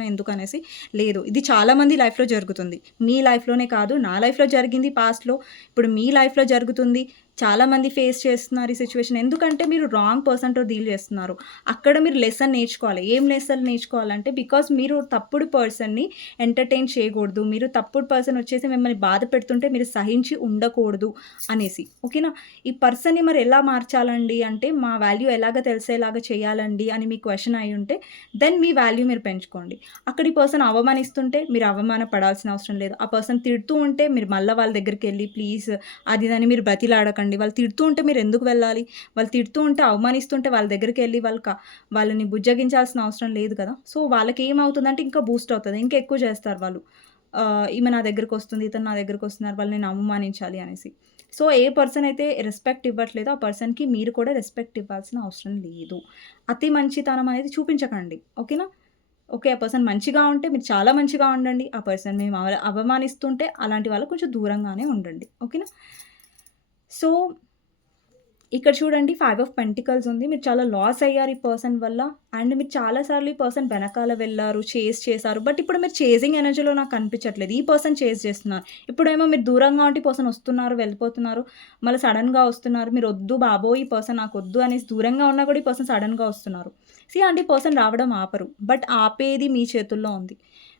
ఎందుకు అనేసి. లేదు. ఇది చాలా మంది లైఫ్‌లో జరుగుతుంది. మీ లైఫ్‌లోనే కాదు, నా లైఫ్‌లో జరిగింది పాస్ట్‌లో. ఇప్పుడు మీ లైఫ్‌లో జరుగుతుంది. చాలామంది ఫేస్ చేస్తున్నారు ఈ సిట్యుయేషన్. ఎందుకంటే మీరు రాంగ్ పర్సన్‌తో డీల్ చేస్తున్నారు. అక్కడ మీరు లెసన్ నేర్చుకోవాలి. ఏం లెసన్ నేర్చుకోవాలంటే బికాజ్ మీరు తప్పుడు పర్సన్‌ని ఎంటర్‌టైన్ చేయకూడదు. మీరు తప్పుడు పర్సన్ వచ్చేసి మిమ్మల్ని బాధ పెడుతుంటే మీరు సహించి ఉండకూడదు అనేసి. ఓకేనా? ఈ పర్సన్‌ని మరి ఎలా మార్చాలండి అంటే మా వాల్యూ ఎలాగ తెలిసేలాగా చేయాలండి అని మీ క్వెషన్ అయ్యుంటే దెన్ మీ వాల్యూ మీరు పెంచుకోండి. అక్కడ ఈ పర్సన్ అవమానిస్తుంటే మీరు అవమాన పడాల్సిన అవసరం లేదు. ఆ పర్సన్ తిడుతూ ఉంటే మీరు మళ్ళా వాళ్ళ దగ్గరికెళ్ళి ప్లీజ్ అది ఇదని మీరు బతిలాడకండి. వాళ్ళు తిడుతూ ఉంటే మీరు ఎందుకు వెళ్ళాలి? వాళ్ళు తిడుతూ ఉంటే, అవమానిస్తుంటే వాళ్ళ దగ్గరికెళ్ళి వాళ్ళని బుజ్జగించాల్సిన అవసరం లేదు కదా! సో, వాళ్ళకేమవుతుందంటే ఇంకా బూస్ట్ అవుతది. ఇంకా ఎక్కువ చేస్తారు వాళ్ళు. ఈమె నా దగ్గరకొస్తుంది, ఇతను నా దగ్గరకొస్తున్నారు, వాళ్ళు నన్ను అవమానించాలి అనేసి. సో, ఏ పర్సన్ అయితే రెస్పెక్ట్ ఇవ్వట్లేదో ఆ పర్సన్‌కి మీరు కూడా రెస్పెక్ట్ ఇవ్వాల్సిన అవసరం లేదు. అతి మంచితనం అనేది చూపించకండి. ఓకేనా? ఓకే. ఆ పర్సన్ మంచిగా ఉంటే మీరు చాలా మంచిగా ఉండండి. ఆ పర్సన్ మేము అవమానిస్తుంటే అలాంటి వాళ్ళకి కొంచెం దూరంగానే ఉండండి. ఓకేనా? సో ఇక్కడ చూడండి 5 ఆఫ్ పెంటికల్స్ ఉంది. మీరు చాలా లాస్ అయ్యారు ఈ పర్సన్ వల్ల. అండ్ మీరు చాలా సార్లు ఈ పర్సన్ వెనకాల వెళ్లారు, చేజ్ చేశారు. బట్ ఇప్పుడు మీరు చేజింగ్ ఎనర్జీలో నాకు కనిపించట్లేదు. ఈ పర్సన్ చేజ్ చేస్తున్నారు. ఇప్పుడేమో మీరు దూరంగా ఉంటే ఈ పర్సన్ వస్తున్నారు, వెళ్ళిపోతున్నారు. మళ్ళీ సడెన్‌గా వస్తున్నారు. మీరు వద్దు బాబోయ్! ఈ పర్సన్ నాకొద్దు అనేసి దూరంగా ఉన్నా కూడా ఈ పర్సన్ సడెన్‌గా వస్తున్నారు. అండి, ఈ పర్సన్ రావడం ఆపరు. బట్ ఆపేది మీ చేతుల్లో ఉంది.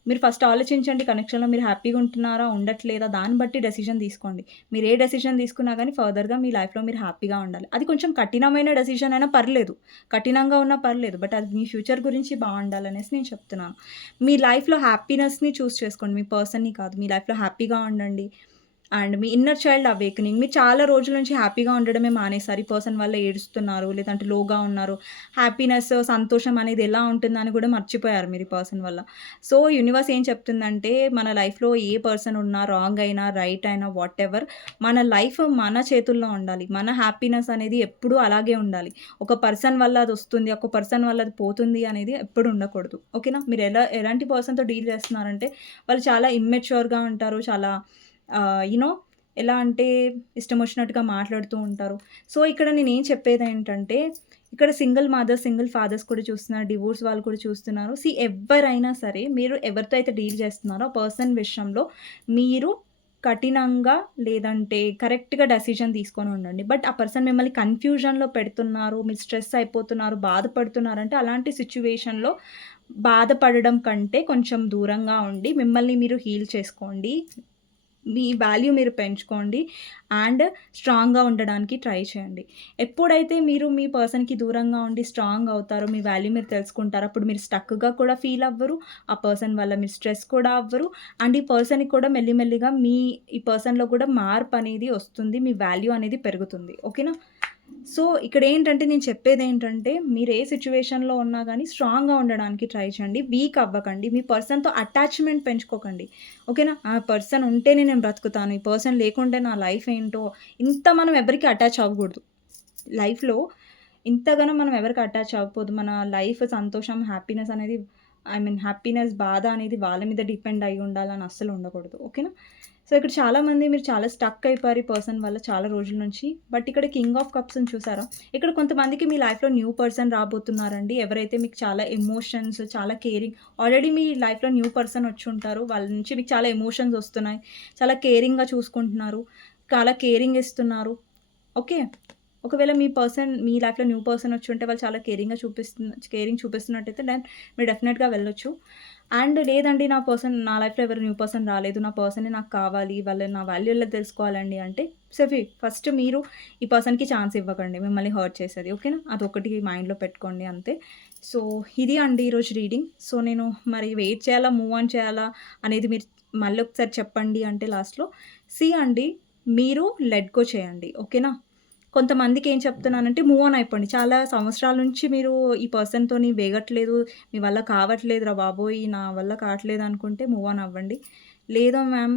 మీరు ఫస్ట్ ఆలోచించండి, కనెక్షన్‌లో మీరు హ్యాపీగా ఉంటున్నారా? ఉండట్లేదా? దాన్ని బట్టి డెసిషన్ తీసుకోండి. మీరు ఏ డెసిషన్ తీసుకున్నా గానీ ఫర్దర్‌గా మీ లైఫ్‌లో మీరు హ్యాపీగా ఉండాలి. అది కొంచెం కఠినమైన డెసిషన్ అయినా పర్లేదు. కఠినంగా ఉన్నా పర్లేదు. బట్ అది మీ ఫ్యూచర్ గురించి బావుండాలనేసి నేను చెప్తున్నాను. మీ లైఫ్‌లో హ్యాపీనెస్‌ని చూజ్ చేసుకోండి. మీ పర్సన్‌ని కాదు. మీ లైఫ్‌లో హ్యాపీగా ఉండండి. And me inner child awakening. మీరు చాలా రోజుల నుంచి హ్యాపీగా ఉండడమే మానేసారు. ఈ పర్సన్ వల్ల ఏడుస్తున్నారు, లేదంటే లోగా ఉన్నారు. హ్యాపీనెస్, సంతోషం అనేది ఎలా ఉంటుందని కూడా మర్చిపోయారు మీరు ఈ పర్సన్ వల్ల. సో, యూనివర్స్ ఏం చెప్తుందంటే, మన లైఫ్‌లో ఏ పర్సన్ ఉన్నా, రాంగ్ అయినా, రైట్ అయినా, వాటెవర్, మన లైఫ్ మన చేతుల్లో ఉండాలి. మన హ్యాపీనెస్ అనేది ఎప్పుడూ అలాగే ఉండాలి. ఒక పర్సన్ వల్ల అదొస్తుంది, ఒక పర్సన్ వల్ల అది పోతుంది అనేది ఎప్పుడు ఉండకూడదు. ఓకేనా? మీరు ఎలాంటి పర్సన్‌తో డీల్ చేస్తున్నారంటే, వాళ్ళు చాలా ఇమ్మెచ్యూర్‌గా ఉంటారు. చాలా యూ నో ఎలా అంటే ఇష్టమొచ్చినట్టుగా మాట్లాడుతూ ఉంటారు. సో, ఇక్కడ నేనేం చెప్పేదేంటంటే, ఇక్కడ సింగిల్ మదర్స్, సింగిల్ ఫాదర్స్ కూడా చూస్తున్నారు. డివోర్స్ వాళ్ళు కూడా చూస్తున్నారు. ఎవ్వరైనా సరే మీరు ఎవరితో అయితే డీల్ చేస్తున్నారో ఆ పర్సన్ విషయంలో మీరు కఠినంగా లేదంటే కరెక్ట్‌గా డెసిషన్ తీసుకొని ఉండండి. బట్ ఆ పర్సన్ మిమ్మల్ని కన్‌ఫ్యూజన్‌లో పెడుతున్నారు, మీరు స్ట్రెస్ అయిపోతున్నారు, బాధపడుతున్నారంటే అలాంటి సిట్యుయేషన్‌లో బాధపడడం కంటే కొంచెం దూరంగా ఉండి మిమ్మల్ని మీరు హీల్ చేసుకోండి. మీ వాల్యూ మీరు పెంచుకోండి. అండ్ స్ట్రాంగ్‌గా ఉండడానికి ట్రై చేయండి. ఎప్పుడైతే మీరు మీ పర్సన్‌కి దూరంగా ఉండి స్ట్రాంగ్ అవుతారో, మీ వాల్యూ మీరు తెలుసుకుంటారో, అప్పుడు మీరు స్టక్‌గా కూడా ఫీల్ అవ్వరు. ఆ పర్సన్ వల్ల మీరు స్ట్రెస్ కూడా అవ్వరు. అండ్ ఈ పర్సన్‌కి కూడా మెల్లిమెల్లిగా ఈ పర్సన్‌లో కూడా మార్పనేది వస్తుంది. మీ వాల్యూ అనేది పెరుగుతుంది. ఓకేనా? సో, ఇక్కడేంటంటే నేను చెప్పేదేంటంటే, మీరు ఏ సిట్యుయేషన్‌లో ఉన్నా గానీ స్ట్రాంగ్‌గా ఉండడానికి ట్రై చేయండి. వీక్ అవ్వకండి. మీ పర్సన్‌తో అటాచ్‌మెంట్ పెంచుకోకండి. ఓకేనా? ఆ పర్సన్ ఉంటేనే నేను బ్రతుకుతాను. ఈ పర్సన్ లేకుంటే నా లైఫ్ ఏంటో, ఇంత మనం ఎవరికీ అటాచ్ అవ్వకూడదు. లైఫ్‌లో ఇంతగనం మనం ఎవరికి అటాచ్ అవ్వకూడదు. మన లైఫ్ సంతోషం, హ్యాపీనెస్ అనేది హ్యాపీనెస్, బాధ అనేది వాళ్ళ మీద డిపెండ్ అయ్యి ఉండాలని అస్సలు ఉండకూడదు. ఓకేనా? సో, ఇక్కడ చాలామంది మీరు చాలా స్టక్ అయిపోయారు ఈ పర్సన్ వల్ల చాలా రోజుల నుంచి. బట్ ఇక్కడ కింగ్ ఆఫ్ కప్స్‌ని చూసారా? ఇక్కడ కొంతమందికి మీ లైఫ్‌లో న్యూ పర్సన్ రాబోతున్నారండి. ఎవరైతే మీకు చాలా ఎమోషన్స్, చాలా కేరింగ్, ఆల్రెడీ మీ లైఫ్‌లో న్యూ పర్సన్ వచ్చుంటారు. వాళ్ళ నుంచి మీకు చాలా ఎమోషన్స్ వస్తున్నాయి. చాలా కేరింగ్‌గా చూసుకుంటున్నారు. చాలా కేరింగ్ ఇస్తున్నారు. ఓకే. ఒకవేళ మీ లైఫ్‌లో న్యూ పర్సన్ వచ్చుంటే వాళ్ళు చాలా కేరింగ్ చూపిస్తున్నట్టయితే దెన్ మీరు డెఫినెట్‌గా వెళ్ళొచ్చు. అండ్ లేదండి, నా లైఫ్‌లో ఎవరు న్యూ పర్సన్ రాలేదు. నా పర్సనే నాకు కావాలి. నా వాల్యూ ఎలా తెలుసుకోవాలండి అంటే, ఫస్ట్ మీరు ఈ పర్సన్‌కి ఛాన్స్ ఇవ్వకండి మిమ్మల్ని హర్ట్ చేసేది. ఓకేనా? అదొకటి మైండ్‌లో పెట్టుకోండి అంతే. సో, ఇది అండి ఈరోజు రీడింగ్. సో, నేను మరి వెయిట్ చేయాలా, మూవ్ ఆన్ చేయాలా అనేది మీరు మళ్ళొకసారి చెప్పండి అంటే లాస్ట్‌లో అండి, మీరు లెట్ గో చేయండి. ఓకేనా? కొంతమందికి ఏం చెప్తున్నానంటే మూవ్ ఆన్ అయిపోండి. చాలా సంవత్సరాల నుంచి మీరు ఈ పర్సన్‌తోని వేగట్లేదు, మీ వల్ల కావట్లేదురా బాబోయ్! నా వల్ల కావట్లేదు అనుకుంటే మూవ్ ఆన్ అవ్వండి. లేదు మ్యామ్,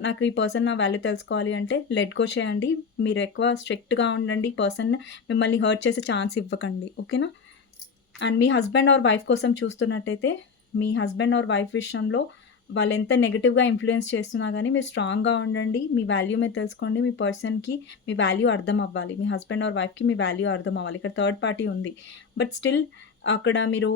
నాకు ఈ పర్సన్ నా వాల్యూ తెలుసుకోవాలి అంటే లెట్ గో చేయండి. మీరు ఎక్కువ స్ట్రిక్ట్‌గా ఉండండి. ఈ పర్సన్ మిమ్మల్ని హర్ట్ చేసే ఛాన్స్ ఇవ్వకండి. ఓకేనా? And me husband or wife కోసం చూస్తున్నట్టయితే, మీ హస్బెండ్ ఆర్ వైఫ్ విషయంలో వాళ్ళెంత నెగెటివ్‌గా ఇన్‌ఫ్లూయెన్స్ చేస్తున్నా గానీ మీరు స్ట్రాంగ్‌గా ఉండండి. మీ వాల్యూ మీరు తెలుసుకోండి. మీ పర్సన్‌కి మీ వాల్యూ అర్థం అవ్వాలి. మీ హస్బెండ్ ఆర్ వైఫ్‌కి మీ వాల్యూ అర్థం అవ్వాలి. ఇక్కడ థర్డ్ పార్టీ ఉంది. బట్ స్టిల్ అక్కడ మీరు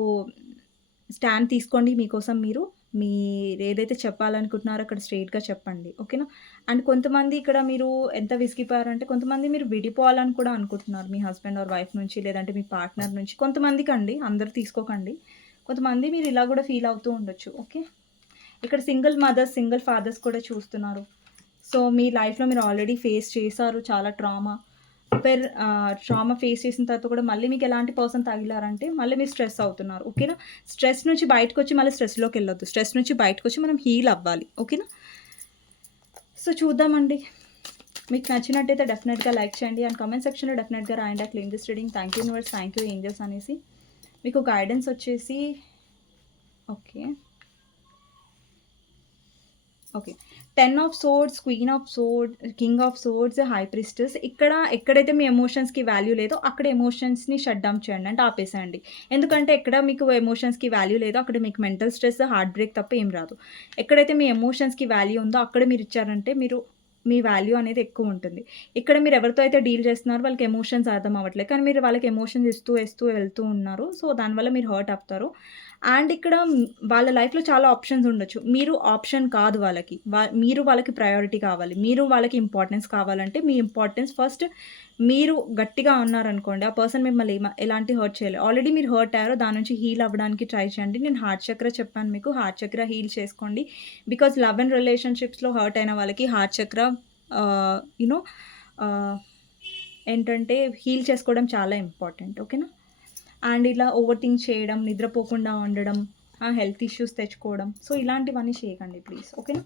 స్టాండ్ తీసుకోండి మీకోసం మీరు. మీరేదైతే చెప్పాలనుకుంటున్నారో అక్కడ స్ట్రెయిట్‌గా చెప్పండి. ఓకేనా? అండ్ కొంతమంది ఇక్కడ మీరు ఎంత విసిగిపోయారంటే, కొంతమంది మీరు విడిపోవాలని కూడా అనుకుంటున్నారు. మీ హస్బెండ్ ఆర్ వైఫ్ నుంచి, లేదంటే మీ పార్ట్నర్ నుంచి. కొంతమందికండి, అందరూ తీసుకోకండి. కొంతమంది మీరు ఇలా గూడా ఫీల్ అవుతూ ఉండొచ్చు. ఓకే. ఇక్కడ సింగిల్ మదర్స్, సింగిల్ ఫాదర్స్ కూడా చూస్తున్నారు. సో, మీ లైఫ్‌లో మీరు ఆల్రెడీ ఫేస్ చేశారు చాలా ట్రామా. ట్రామా ఫేస్ చేసిన తర్వాత కూడా మళ్ళీ మీకు ఎలాంటి పర్సన్ తగిలారంటే, మళ్ళీ మీరు స్ట్రెస్ అవుతున్నారు. ఓకేనా? స్ట్రెస్ నుంచి బయటకొచ్చి మళ్ళీ స్ట్రెస్‌లోకెళ్ళొద్దు. స్ట్రెస్ నుంచి బయటకొచ్చి మనం హీల్ అవ్వాలి. ఓకేనా? సో, చూద్దామండి. మీకు నచ్చినట్టయితే డెఫినెట్‌గా లైక్ చేయండి. అండ్ కామెంట్ సెక్షన్‌లో డెఫినెట్‌గా రాయండి. I claim this reading. Thank you universe, thank you angels అనేసి. మీకు గైడెన్స్ వచ్చేసి okay. Okay. 10 of swords, queen of sword, king of swords, high priestess. ఇక్కడ ఎక్కడైతే మీ ఎమోషన్స్‌కి వాల్యూ లేదో అక్కడ ఎమోషన్స్‌ని షట్ డౌన్ చేయండి. అంటే ఆపేసేయండి. ఎందుకంటే ఎక్కడ మీకు ఎమోషన్స్‌కి వాల్యూ లేదో అక్కడ మీకు మెంటల్ స్ట్రెస్, హార్ట్ బ్రేక్ తప్ప ఏం రాదు. ఎక్కడైతే మీ ఎమోషన్స్‌కి వాల్యూ ఉందో అక్కడ మీరిచ్చారంటే మీ వాల్యూ అనేది ఎక్కువుంటుంది. ఇక్కడ మీరు ఎవరితో అయితే డీల్ చేస్తున్నారో వాళ్ళకి ఎమోషన్స్ అర్థం అవ్వట్లేదు. కానీ మీరు వాళ్ళకి ఎమోషన్స్ ఇస్తూ వెళ్తూ ఉన్నారు. సో, దానివల్ల మీరు హర్ట్ అవుతారు. అండ్ ఇక్కడ వాళ్ళ లైఫ్‌లో చాలా ఆప్షన్స్ ఉండొచ్చు. మీరు ఆప్షన్ కాదు వాళ్ళకి. మీరు వాళ్ళకి ప్రయారిటీ కావాలి. మీరు వాళ్ళకి ఇంపార్టెన్స్ కావాలంటే, మీ ఇంపార్టెన్స్ ఫస్ట్ మీరు గట్టిగా ఉన్నారనుకోండి, ఆ పర్సన్ మిమ్మల్ని ఎలాంటి హర్ట్ చేయలేరు. ఆల్రెడీ మీరు హర్ట్ అయ్యారో దాని నుంచి హీల్ అవ్వడానికి ట్రై చేయండి. నేను హార్ట్ చక్ర చెప్పాను మీకు. హార్ట్ చక్ర హీల్ చేసుకోండి. బికాజ్ లవ్ అండ్ రిలేషన్‌షిప్స్‌లో హర్ట్ అయిన వాళ్ళకి హార్ట్ చక్ర యూ నో ఆహ్, ఏంటంటే హీల్ చేసుకోవడం చాలా ఇంపార్టెంట్. ఓకేనా? అండ్ ఇలా ఓవర్ థింక్ చేయడం, నిద్రపోకుండా ఉండడం, హెల్త్ ఇష్యూస్ తెచ్చుకోవడం. సో, ఇలాంటివన్నీ చేయకండి ప్లీజ్. ఓకేనా?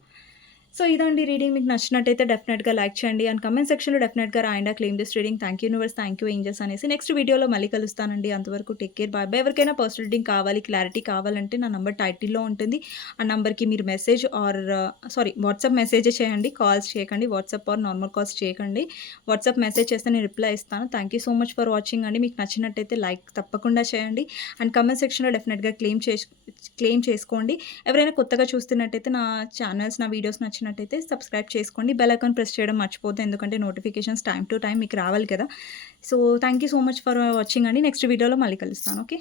సో, ఇదండి రీడింగ్. మీకు నచ్చినట్టయితే డెఫినెట్‌గా లైక్ చేయండి. అండ్ కామెంట్ సెక్షన్‌లో డెఫినెట్‌గా రాయండి. Claim this reading. Thank you universe, thank you angels అనేసి. నెక్స్ట్ వీడియోలో మళ్ళీ కలుస్తానండి. అంతవరకు టేక్ కేర్. Bye bye. ఎవరికైనా పర్సనల్ రీడింగ్ కావాలి, క్లారిటీ కావాలంటే నా నంబర్ టైటిల్‌లో ఉంటుంది. ఆ నంబర్‌కి మీరు మెసేజ్ ఆర్ వాట్సాప్ మెసేజే చేయండి. కాల్స్ చేయకండి. వాట్సాప్ ఆర్ నార్మల్ కాల్స్ చేయకండి. వాట్సాప్ మెసేజ్ చేస్తే నేను రిప్లై ఇస్తాను. Thank you so much for watching అండి. మీకు నచ్చినట్టయితే లైక్ తప్పకుండా చేయండి. అండ్ కామెంట్ సెక్షన్‌లో డెఫినెట్‌గా క్లెయిమ్ చేసుకోండి. ఎవరైనా కొత్తగా చూస్తున్నట్టయితే నా వీడియోస్ నచ్చినట్టయితే సబ్స్క్రైబ్ చేసుకోండి. బెల్ ఐకాన్ ప్రెస్ చేయడం మర్చిపోద్దు. ఎందుకంటే నోటిఫికేషన్స్ టైమ్ టు టైమ్ మీకు రావాలి కదా! So, thank you so much for watching అండి. నెక్స్ట్ వీడియోలో మళ్ళీ కలుస్తాను. ఓకే.